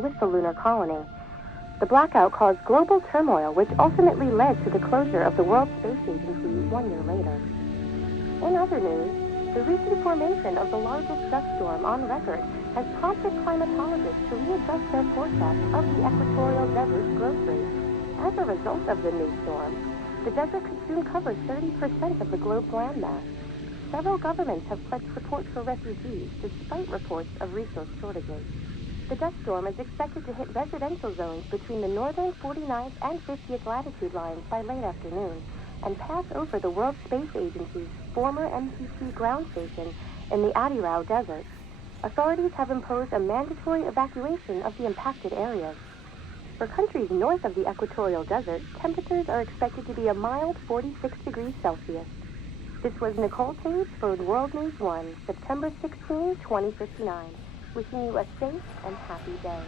with the lunar colony. The blackout caused global turmoil, which ultimately led to the closure of the World Space Agency 1 year later. In other news, the recent formation of the largest dust storm on record has prompted climatologists to readjust their forecasts of the equatorial desert's growth rate. As a result of the new storm, the desert could soon cover 30% of the globe's landmass. Several governments have pledged support for refugees, despite reports of resource shortages. The dust storm is expected to hit residential zones between the northern 49th and 50th latitude lines by late afternoon and pass over the World Space Agency's former MTT ground station in the Adirau Desert. Authorities have imposed a mandatory evacuation of the impacted areas. For countries north of the equatorial desert, temperatures are expected to be a mild 46 degrees Celsius. This was Nicole Page for World News 1, September 16, 2059. Wishing you a safe and happy day.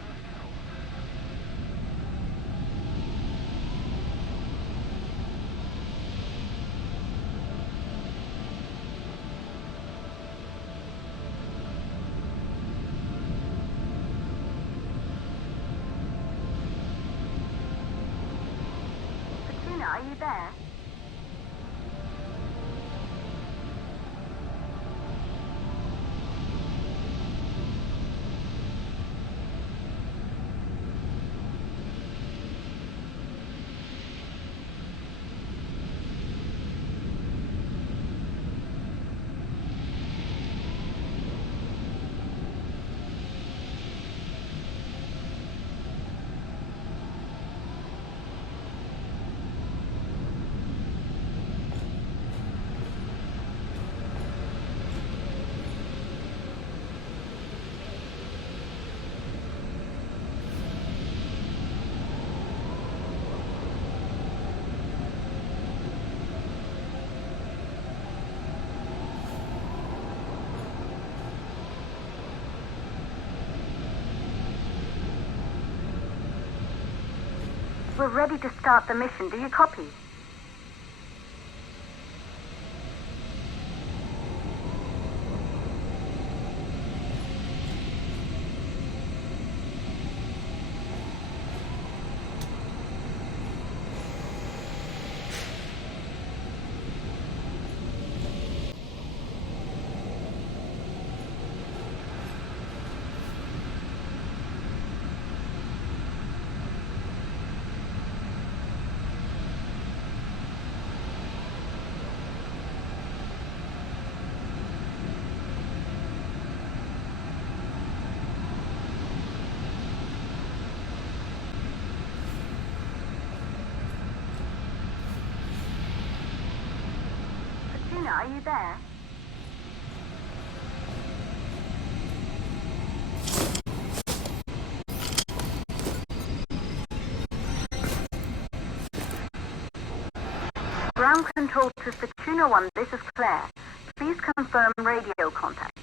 Fortuna, are you there? We're ready to start the mission. Do you copy? Are you there? Ground control to Fortuna 1, this is Claire. Please confirm radio contact.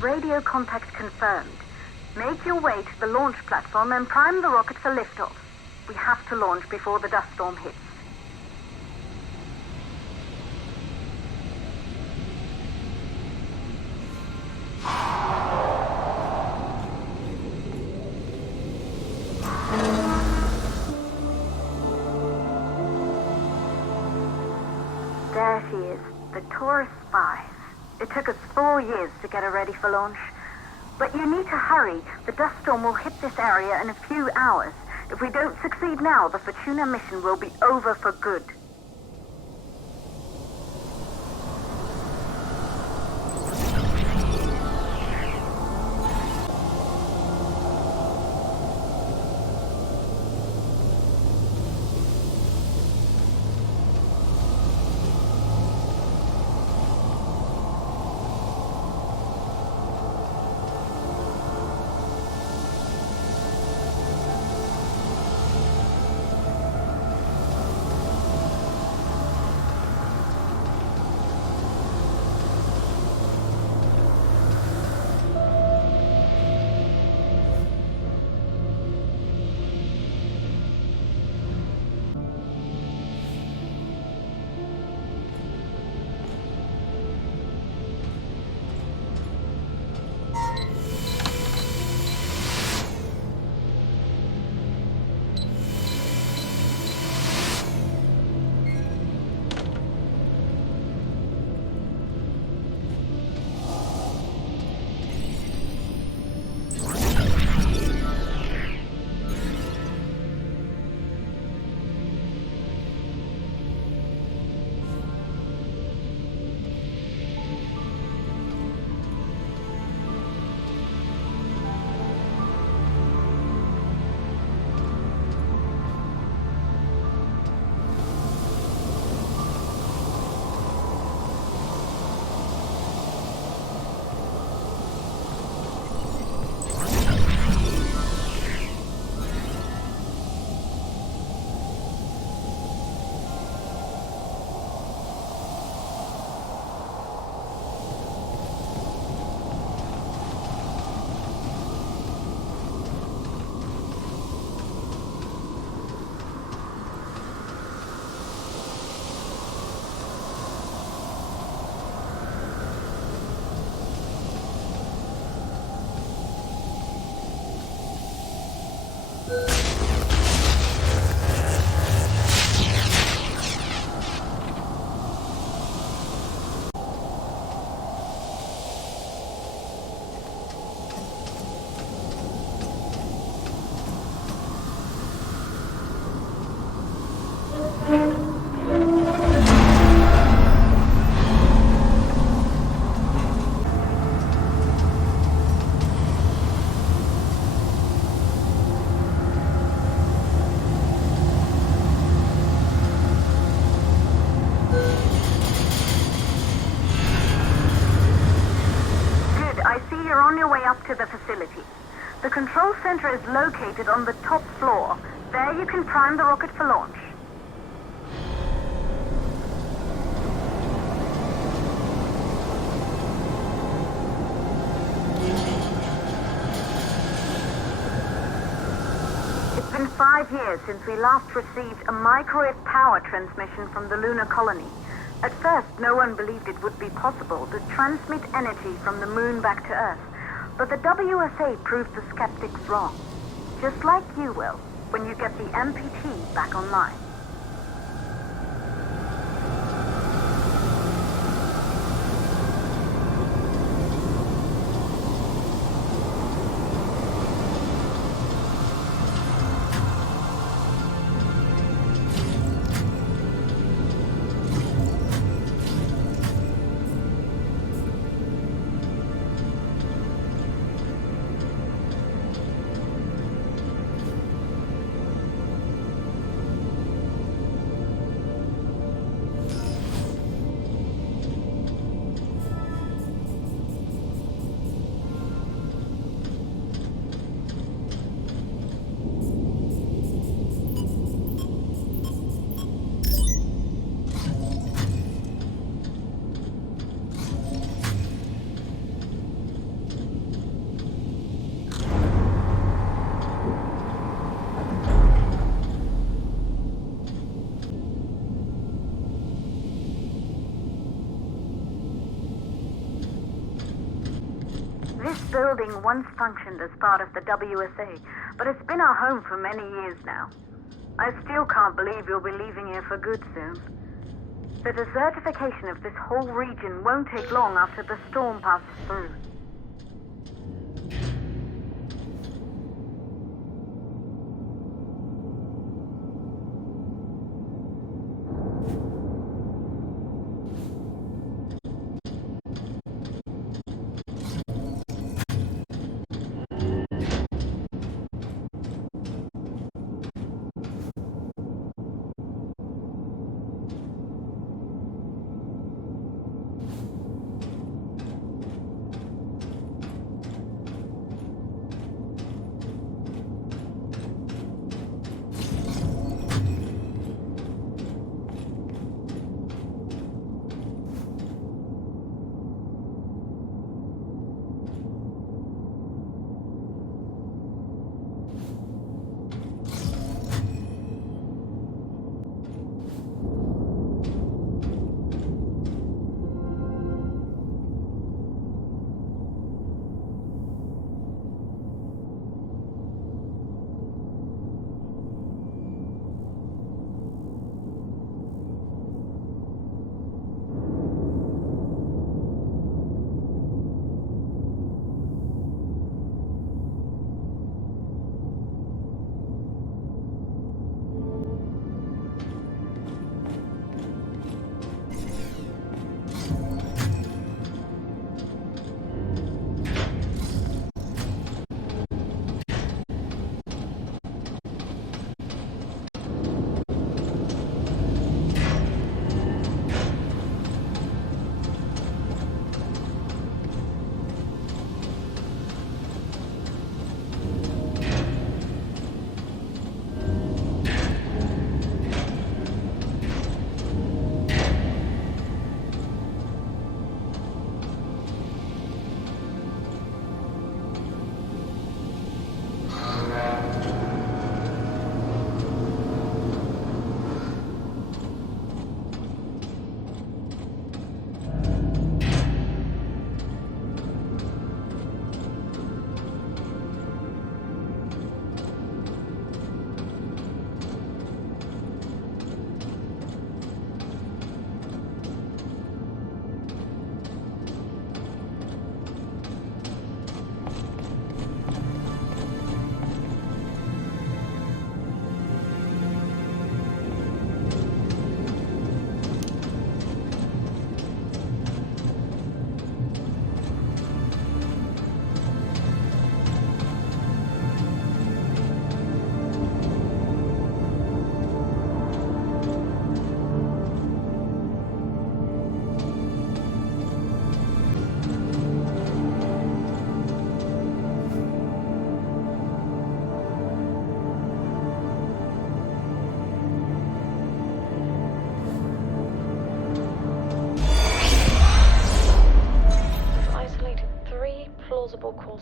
Radio contact confirmed. Make your way to the launch platform and prime the rocket for liftoff. We have to launch before the dust storm hits. There she is, the Taurus 5. It took us 4 years to get her ready for launch. But you need to hurry. The dust storm will hit this area in a few hours. If we don't succeed now, the Fortuna mission will be over for good. facilities. The control center is located on the top floor. There you can prime the rocket for launch. It's been 5 years since we last received a microwave power transmission from the lunar colony. At first, no one believed it would be possible to transmit energy from the moon back to Earth. But the WSA proved the skeptics wrong. Just like you will, when you get the MPT back online. This building once functioned as part of the WSA, but it's been our home for many years now. I still can't believe you'll be leaving here for good soon. The desertification of this whole region won't take long after the storm passes through.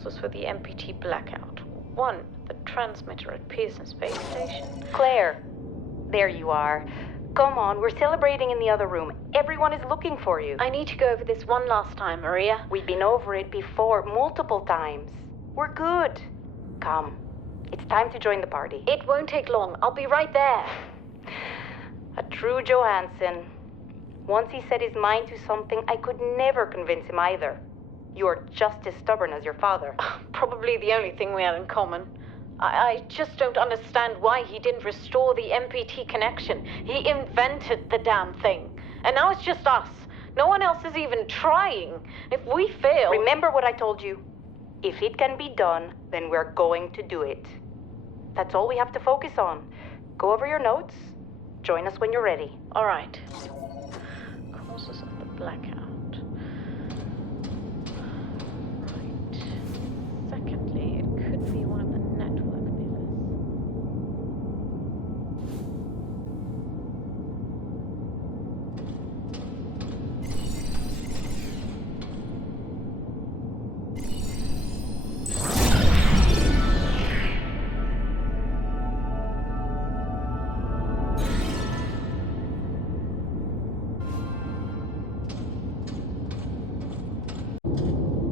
sources for the MPT blackout. One, the transmitter at Pearson Space Station. Claire, there you are. Come on, we're celebrating in the other room. Everyone is looking for you. I need to go over this one last time, Maria. We've been over it before, multiple times. We're good. Come, it's time to join the party. It won't take long. I'll be right there. A true Johansson. Once he set his mind to something, I could never convince him either. You're just as stubborn as your father. Probably the only thing we had in common. I just don't understand why he didn't restore the MPT connection. He invented the damn thing. And now it's just us. No one else is even trying. If we fail... Remember what I told you. If it can be done, then we're going to do it. That's all we have to focus on. Go over your notes. Join us when you're ready. All right. Causes of the blackout. Right. Secondly, it could be one of the network pillars.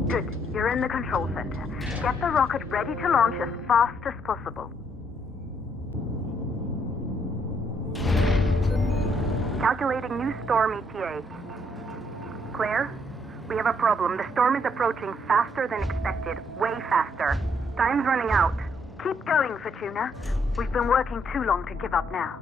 Good. You're in the control center. Get the rocket ready to launch as fast as possible. Calculating new storm ETA. Claire, we have a problem. The storm is approaching faster than expected. Way faster. Time's running out. Keep going, Fortuna. We've been working too long to give up now.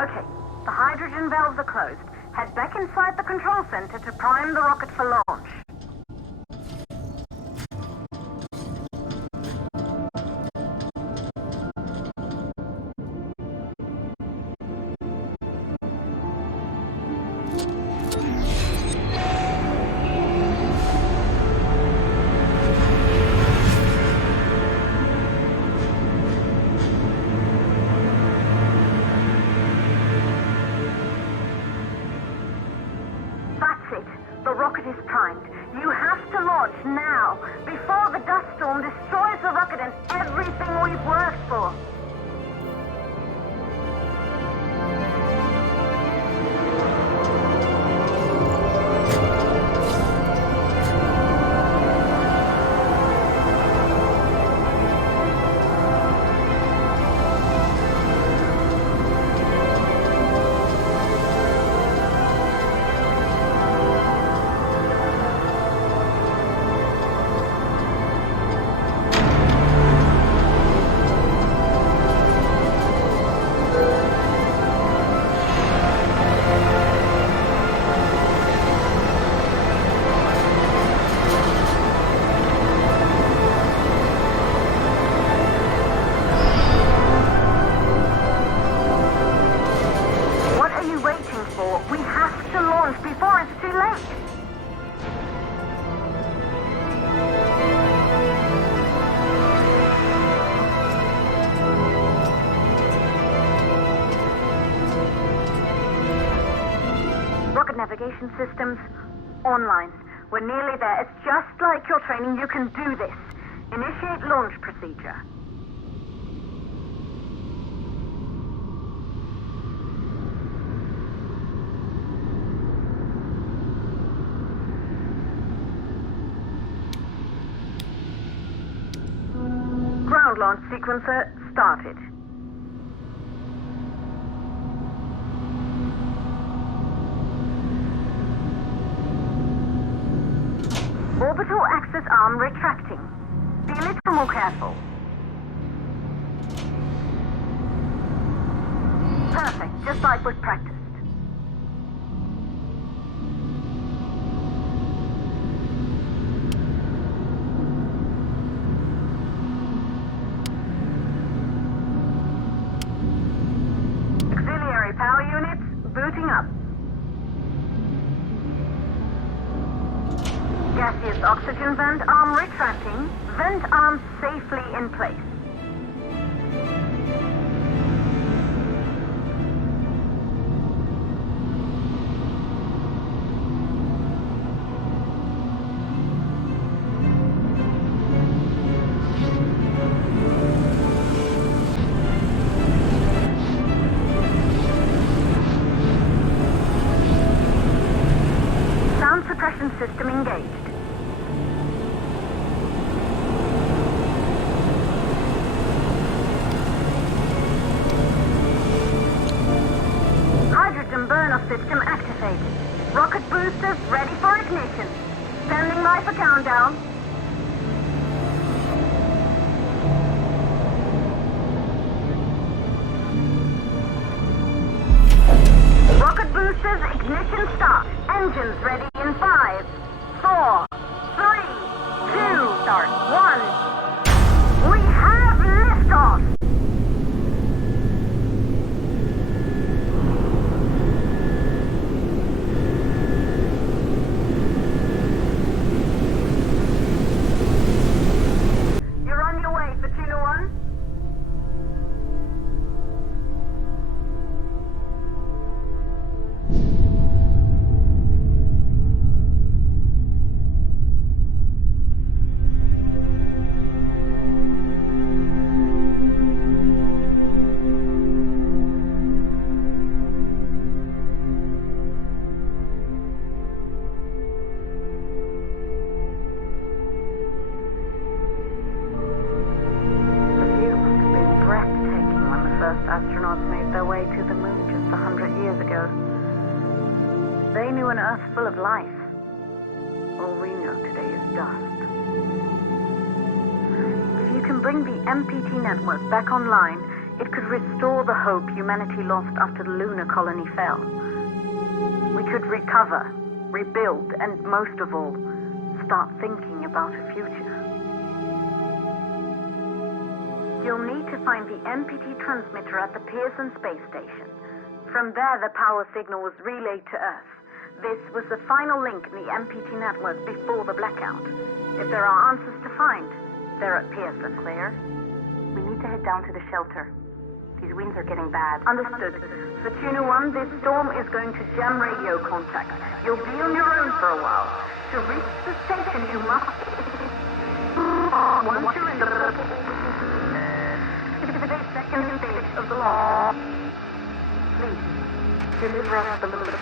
Okay, the hydrogen valves are closed. Head back inside the control center to prime the rocket for launch. That's it. The rocket is primed. You have to launch now, before the dust storm destroys the rocket and everything we've worked for. navigation systems online. We're nearly there. It's just like your training. You can do this. Initiate launch procedure. Ground launch sequencer started. Orbital access arm retracting. Be a little more careful. Perfect, just like we've practiced. Auxiliary power units booting up. Gaseous oxygen vent arm retracting. Vent arm safely in place. Sound suppression system engaged. Hydrogen burner system activated. Rocket boosters ready for ignition. Standing by for countdown. Rocket boosters ignition start. Engines ready in 5, 4, 3, 2, start 1. We have liftoff. You're on your way, Fortuna 1. The view must have been breathtaking when the first astronauts made their way to the moon just 100 years ago. They knew an Earth full of life. All we know today is dust. If you can bring the MPT network back online, it could restore the hope humanity lost after the lunar colony fell. We could recover, rebuild, and most of all, start thinking about a future. You'll need to find the MPT transmitter at the Pearson space station. From there, the power signal was relayed to Earth. This was the final link in the MPT network before the blackout. If there are answers to find, they're at Pearson. Claire, we need to head down to the shelter. These winds are getting bad. Understood. Fortuna 1, this storm is going to jam radio contact. You'll be on your own for a while. To reach the station, you must... Once you're in the... second stage of the launch. Please, deliver us the loop.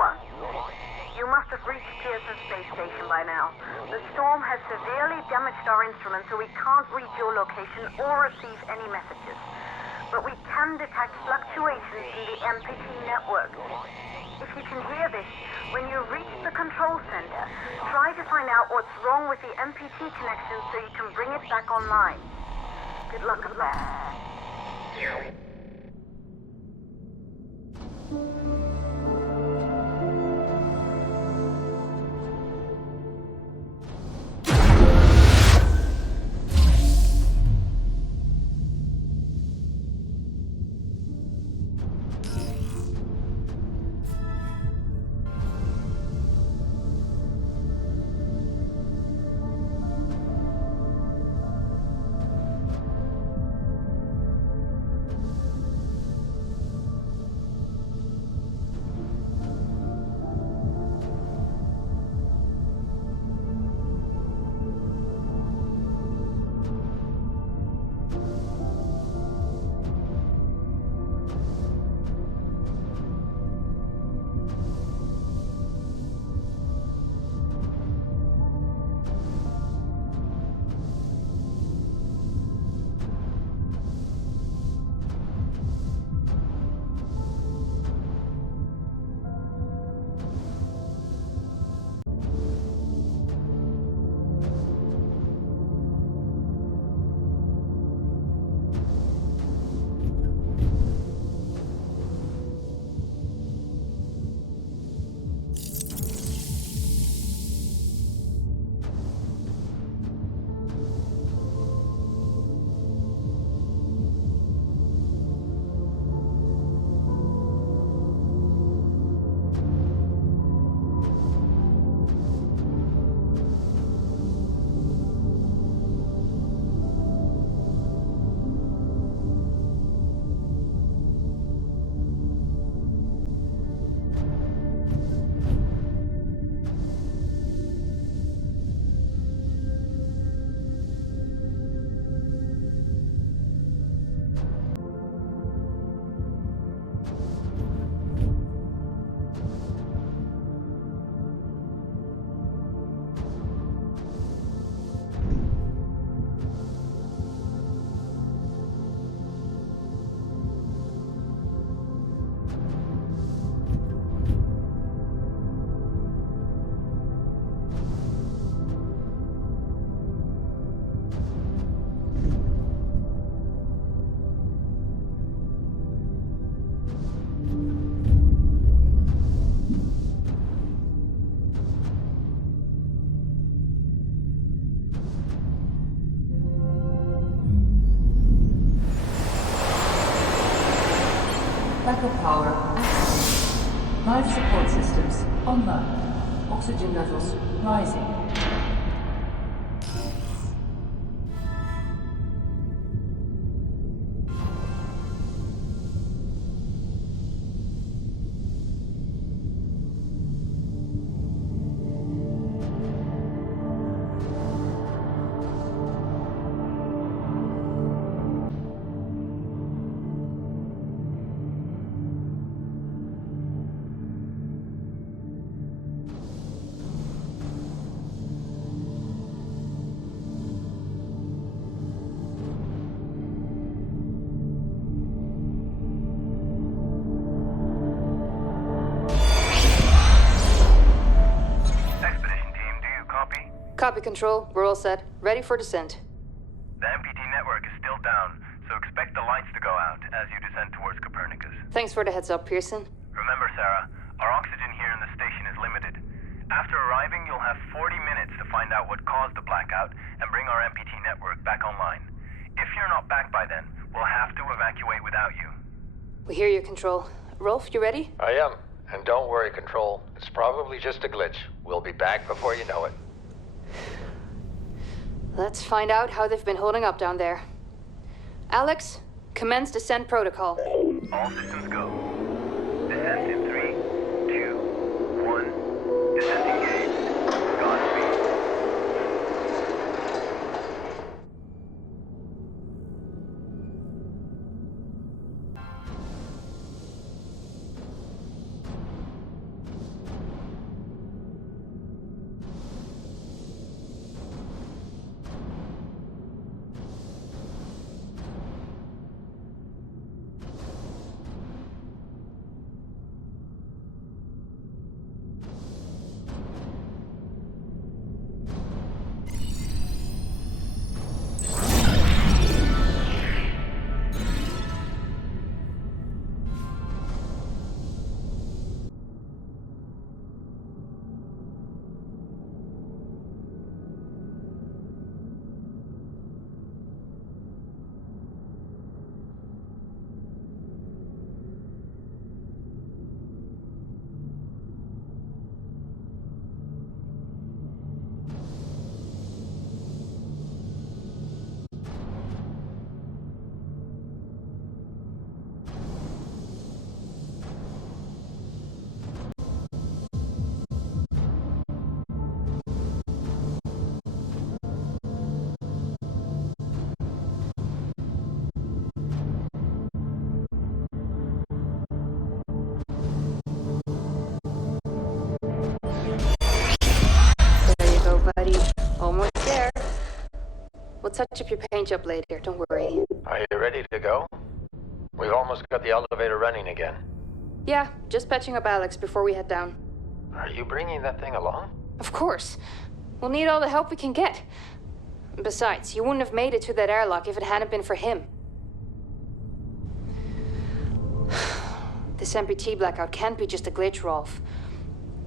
1. You must have reached Pearson Space Station by now. The storm has severely damaged our instruments, so we can't reach your location or receive any messages. But we can detect fluctuations in the MPT network. If you can hear this, when you reach the control center, try to find out what's wrong with the MPT connection so you can bring it back online. Good luck with that. Backup power activated. Life support systems online. Oxygen levels rising. Copy, Control. We're all set. Ready for descent. The MPT network is still down, so expect the lights to go out as you descend towards Copernicus. Thanks for the heads up, Pearson. Remember, Sarah, our oxygen here in the station is limited. After arriving, you'll have 40 minutes to find out what caused the blackout and bring our MPT network back online. If you're not back by then, we'll have to evacuate without you. We hear you, Control. Rolf, you ready? I am. And don't worry, Control. It's probably just a glitch. We'll be back before you know it. Let's find out how they've been holding up down there. Alex, commence descent protocol. All systems go. Descent in 3, 2, 1. Descent engaged. Godspeed. touch up your paint job later, don't worry. Are you ready to go? We've almost got the elevator running again. Yeah, just patching up Alex before we head down. Are you bringing that thing along? Of course. We'll need all the help we can get. Besides, you wouldn't have made it to that airlock if it hadn't been for him. This MPT blackout can't be just a glitch, Rolf.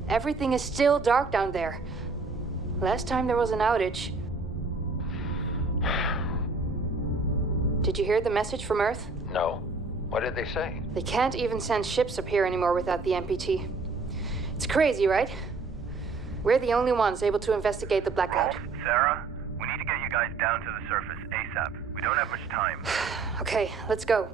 Everything is still dark down there. Last time there was an outage... Did you hear the message from Earth? No. What did they say? They can't even send ships up here anymore without the MPT. It's crazy, right? We're the only ones able to investigate the blackout. Rolf, Sarah, we need to get you guys down to the surface ASAP. We don't have much time. Okay, let's go.